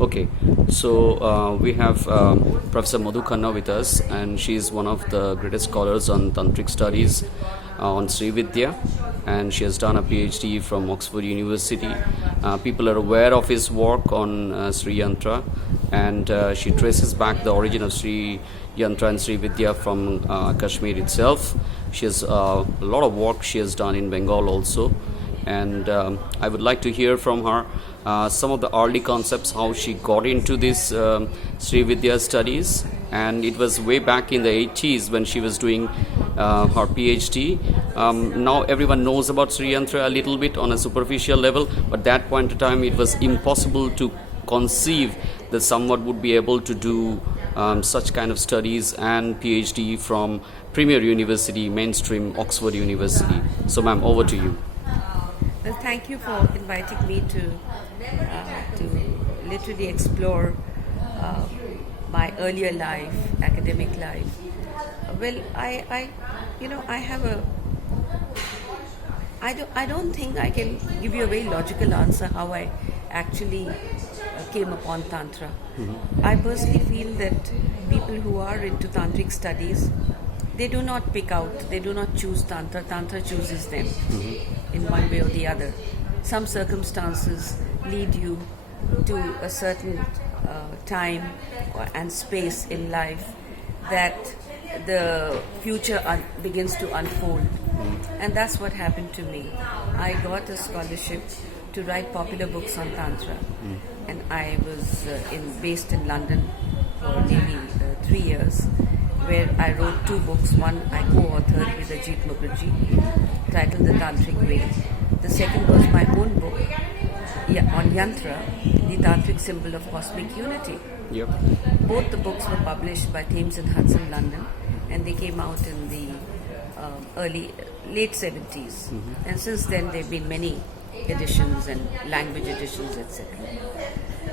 Okay, so we have Professor Madhu Khanna with us, and she is one of the greatest scholars on tantric studies on Sri Vidya, and she has done a PhD from Oxford University. People are aware of his work on Sri Yantra, and she traces back the origin of Sri Yantra and Sri Vidya from Kashmir itself. She has a lot of work she has done in Bengal also, and I would like to hear from her some of the early concepts, how she got into this Sri Vidya studies. And it was way back in the 80s when she was doing her PhD. Now everyone knows about Sri Yantra a little bit on a superficial level, but that point in time it was impossible to conceive that someone would be able to do such kind of studies and PhD from premier university, mainstream Oxford University. So ma'am, over to you. Well, thank you for inviting me to literally explore my earlier life, academic life. Well, I have a. I don't think I can give you a very logical answer how I actually came upon Tantra. Mm-hmm. I personally feel that people who are into tantric studies, they do not pick out, they do not choose Tantra. Tantra chooses them in one way or the other. Some circumstances lead you to a certain time and space in life that the future begins to unfold. And that's what happened to me. I got a scholarship to write popular books on Tantra. And I was based in London for nearly 3 years, where I wrote 2 books. One I co-authored with Ajit Mukherjee, titled The Tantric Way. The second was my own book on Yantra, the Tantric Symbol of Cosmic Unity. Yep. Both the books were published by Thames and Hudson, London, and they came out in the late 70s. And since then there have been many editions and language editions, etc.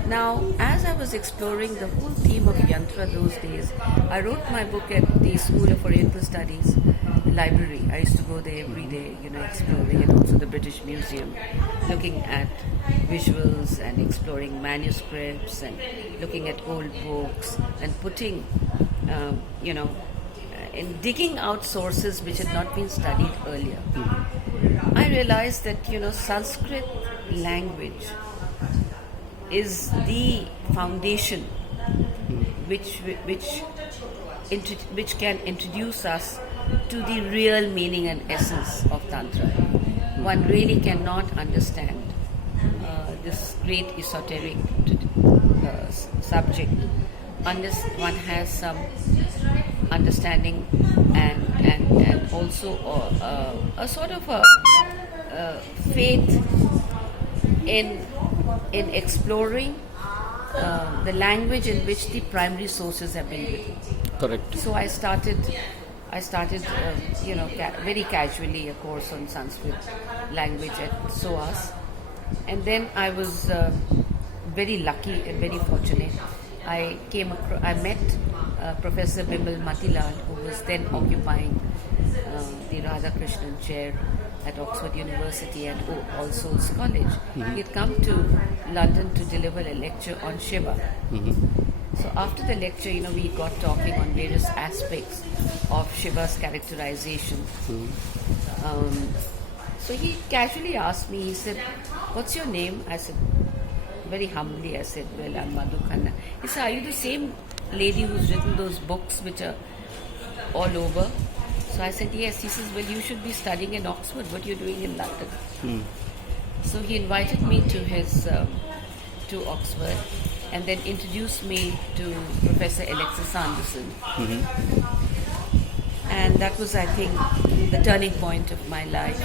Now, as I was exploring the whole theme of Yantra those days, I wrote my book at the School of Oriental Studies library. I used to go there every day, exploring, and also the British Museum, looking at visuals and exploring manuscripts and looking at old books and putting, in digging out sources which had not been studied earlier. I realized that, Sanskrit language is the foundation which can introduce us to the real meaning and essence of Tantra. One really cannot understand this great esoteric subject unless one has some understanding and also a sort of a faith in exploring the language in which the primary sources have been written. Correct. So I started very casually a course on Sanskrit language at SOAS, and then I was very lucky and very fortunate. I met Professor Bimal Matilal, who was then occupying the Radhakrishnan chair at Oxford University and All Souls College. He had come to London to deliver a lecture on Shiva. So after the lecture, we got talking on various aspects of Shiva's characterization. So he casually asked me, he said, "What's your name?" I said, very humbly, I said, "Well, I'm Madhu Khanna." He said, "Are you the same lady who's written those books which are all over?" So I said, "Yes." He says, "Well, you should be studying in Oxford. What are you doing in London?" So he invited me to Oxford and then introduced me to Professor Alexa Sanderson. And that was, I think, the turning point of my life,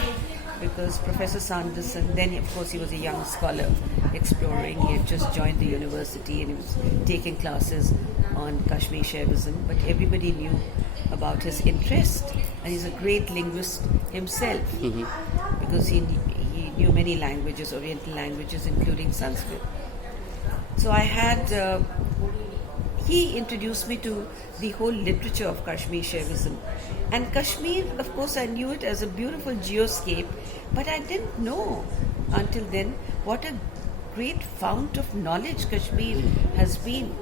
because Professor Sanderson, then of course he was a young scholar exploring. He had just joined the university and he was taking classes on Kashmir Shaivism, but everybody knew about his interest, and he's a great linguist himself, because he knew many languages, Oriental languages, including Sanskrit. So I had, he introduced me to the whole literature of Kashmir Shaivism. And Kashmir, of course, I knew it as a beautiful geoscape, but I didn't know until then what a great fount of knowledge Kashmir has been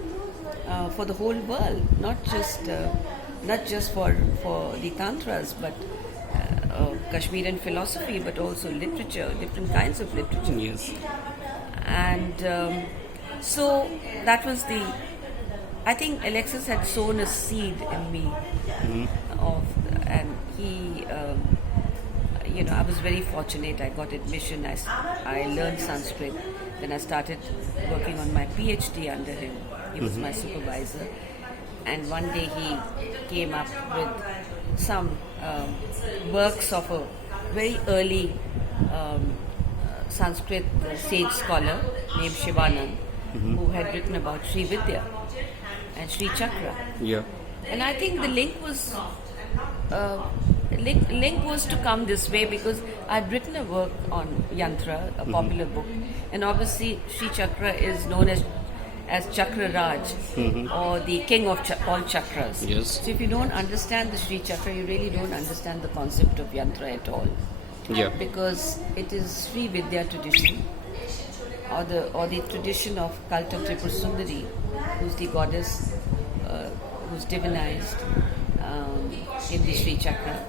for the whole world, not just for the tantras, but Kashmirian philosophy, but also literature, different kinds of literature. Yes. And so that was I think Alexis had sown a seed in me and he, I was very fortunate. I got admission. I learned Sanskrit. Then I started working on my PhD under him. He was my supervisor. And one day he came up with some works of a very early Sanskrit sage scholar named Shivanand, who had written about Sri Vidya and Sri Chakra. Yeah. And I think the link was to come this way because I'd written a work on Yantra, a popular book, and obviously Sri Chakra is known as Chakra Raj, or the king of all chakras. Yes. So if you don't understand the Sri Chakra, you really don't understand the concept of Yantra at all. Yeah. Because it is Sri Vidya tradition, or the tradition of cult of Tripur Sundari, who's the goddess who's divinized in the Sri Chakra.